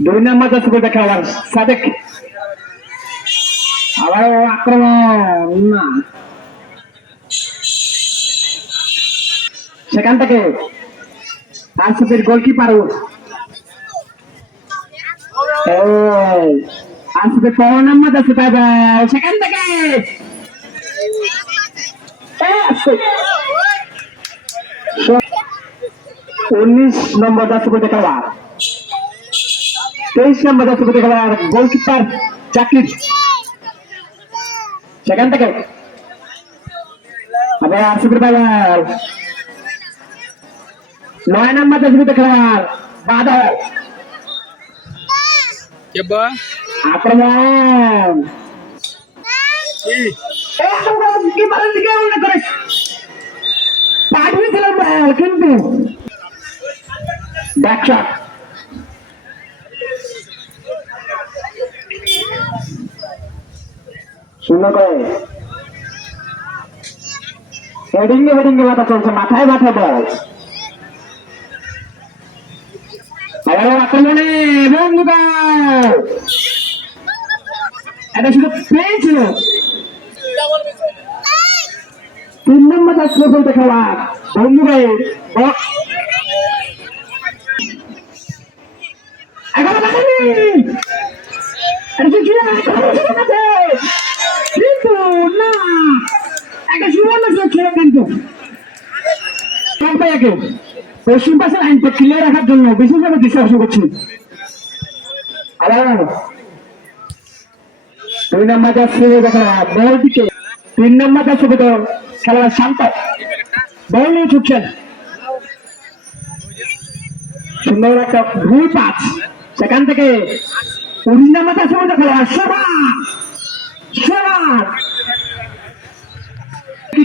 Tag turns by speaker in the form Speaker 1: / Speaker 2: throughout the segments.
Speaker 1: দুই নম্বর দশ কোটি খেলার সাদেক। আবার আক্রমণ, না। সেখান থেকে আরসিপির গোলকিপার আরসিপির পনেরো নম্বর দশ সেখান থেকে উনিশ নম্বর দশ কোটি খেলার তেইশ নম্বর দশ কোটি খেলার গোলকিপার চাকরি সেখান থেকে আবার আরসিপির বাজার নয় নম্বর দশ কোটি খেলার বাদল
Speaker 2: কেব্বা
Speaker 1: আক্রমণ
Speaker 2: কি
Speaker 1: কিপারের দিকে উল্লেখ করে পাঠিয়েছিলাম বল কিন্তু ব্যাকশট শূন্য করে? হেডিং এ হেডিং এ মাথা চলছে, মাথায় মাথায় বল। আক্রমণে বন্ধুগণ এটা শুধু বাকি এটা কি ছিল? এগারো ছিল কাছে। কিন্তু না একটা সুবর্ণ সুযোগ ছিল কিন্তু পশ্চিম পাশের আইনটা ক্লিয়ার রাখার জন্য বিশেষভাবে দৃষ্টি করছি দুই নম্বর যাচ্ছে দেখা বল দিকে। তিন নম্বর যাচ্ছে তো খেলোয়াড় শান্ত বল নিয়ে ছুটছেন সুন্দর একটা দুই পাঁচ। সেখান থেকে উনিশ নম্বর যাচ্ছে মধ্যে খেলোয়াড় আর সুপি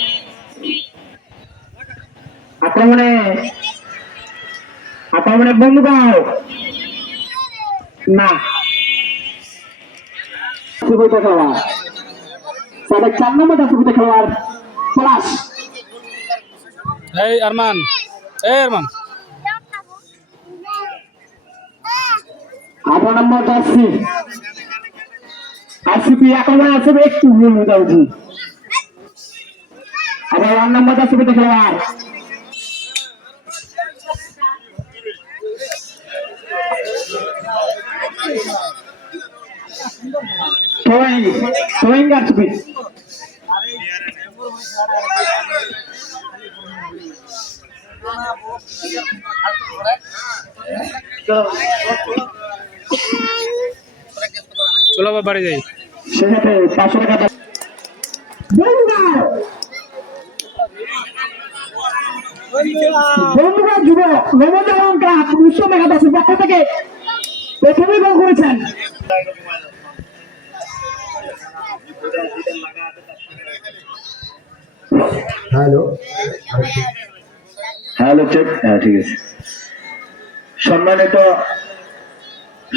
Speaker 1: আক্রমণে। আক্রমণে বন্ধু গাও না। সুবিধা খেলা। তবে চার নম্বরটা সুবিধা খেলার প্লাস
Speaker 2: এই আরমান। এই আরমান।
Speaker 1: আঠারো নম্বর আসছি আরসিপি আক্রমণে আছে একটু মোটামুটি আবার ওয়ান নম্বর সুবিধা খেলোয়াড় Throwing at speed.
Speaker 2: চলো আবার বাড়ি যাই
Speaker 1: পাঁচশো টাকা। বন্ধুরা যুবক নবজাগরণ ক্লাব বিশ্ব মেঘাদাসের পক্ষ থেকে প্রথমে গোল করেছেন
Speaker 3: হ্যালো।
Speaker 1: হ্যালো চেক হ্যাঁ ঠিক আছে। সম্মানিত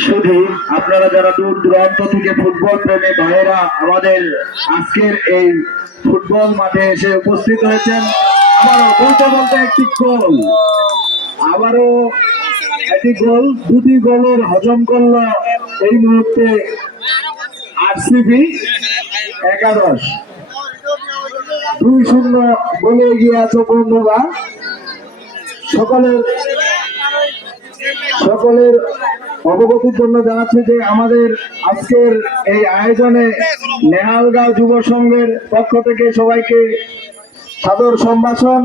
Speaker 1: শুধু আপনারা যারা দূর দূরান্ত থেকে ফুটবল প্রেমী ভাইয়েরা আমাদের আজকের এই ফুটবল মাঠে এসে উপস্থিত হয়েছেন, আবারও বলতে বলতে একটি গোল। আবারও একটি গোল, দুটি গোলের হজম করল এই মুহূর্তে আরসিবি। একাদশ। দুই শূন্য বলে এগিয়ে আছে বন্ধুরা। সকলের সকলের অবগতির জন্য জানাচ্ছি যে আমাদের আজকের এই আয়োজনে নেহালগাঁও যুব সংঘের পক্ষ থেকে সবাইকে সাদর সম্ভাষণ।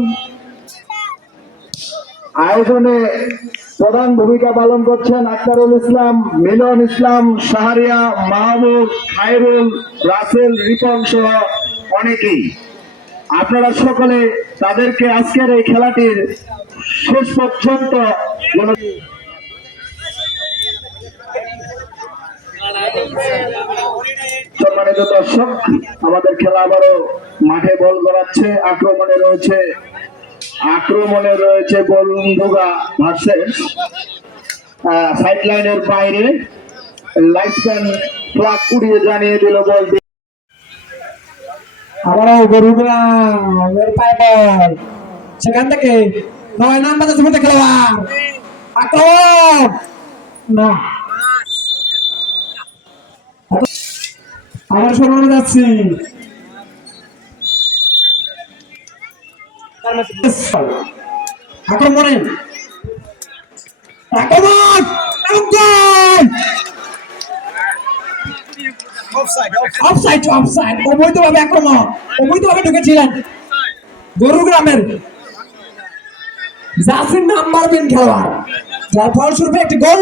Speaker 1: আয়োজনে প্রধান ভূমিকা পালন করছেন আক্তারুল ইসলাম, মিলন ইসলাম, শাহরিয়া মাহবুব খায়রুল, রাসেল, রিপন সহ অনেকেই। আপনারা সকলে তাদেরকে আজকের এই খেলাটির শেষ পর্যন্ত
Speaker 4: সম্মানিত দর্শক, আমাদের খেলা আবারও মাঠে বল করাচ্ছে আক্রমণে রয়েছে আক্রমণে রয়েছে বলুন্ধুগা ভার্সেস। সাইড লাইনের বাইরে লাইফস্প্যান ফ্লাগ উড়িয়ে জানিয়ে দিল বলটি।
Speaker 3: আবারও বল সেখান থেকে নয় নাম্বার মধ্যে খেলোয়াড়। আক্রমণ! না। আবার যাচ্ছি। ঢুকেছিলেন গরুগ্রামের জাসির নাম্বার বিন খেলোয়াড় যার ফলস্বরূপে একটি গোল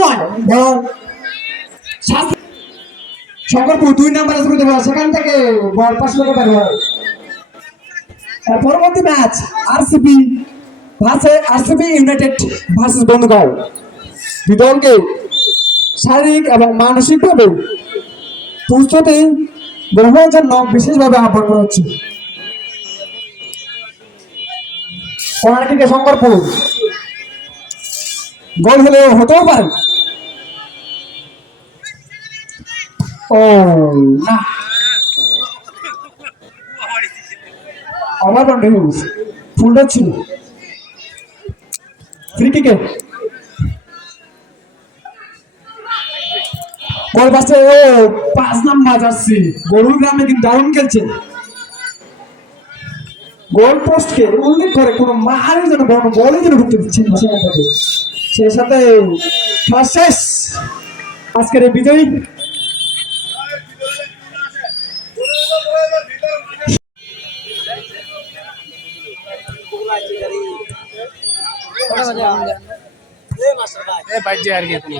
Speaker 3: শঙ্করপুর দুই নাম্বার সেখান থেকে বল পাশ হয় তার পরবর্তী match RCB versus RCB united versus বন্ধুগাঁও দুই দলকে শারীরিক এবং মানসিকভাবে প্রস্তুতি গ্রহণের জন্য বিশেষভাবে আহ্বান করা হচ্ছে। কর্ণাটকে শঙ্করপুর। গোল হলে হতেও পারে। ও, না। কিকে গোল পাশে ও, পাঁচ গ্রামে কিন্তু দারুণ খেলছে। গোল উল্লেখ করে কোনো মাহারি যেন বড় বলে যেন ঢুকতে সেই সাথে শেষ। আজকের বিজয়ী
Speaker 2: ఏ బయట జరిగే పని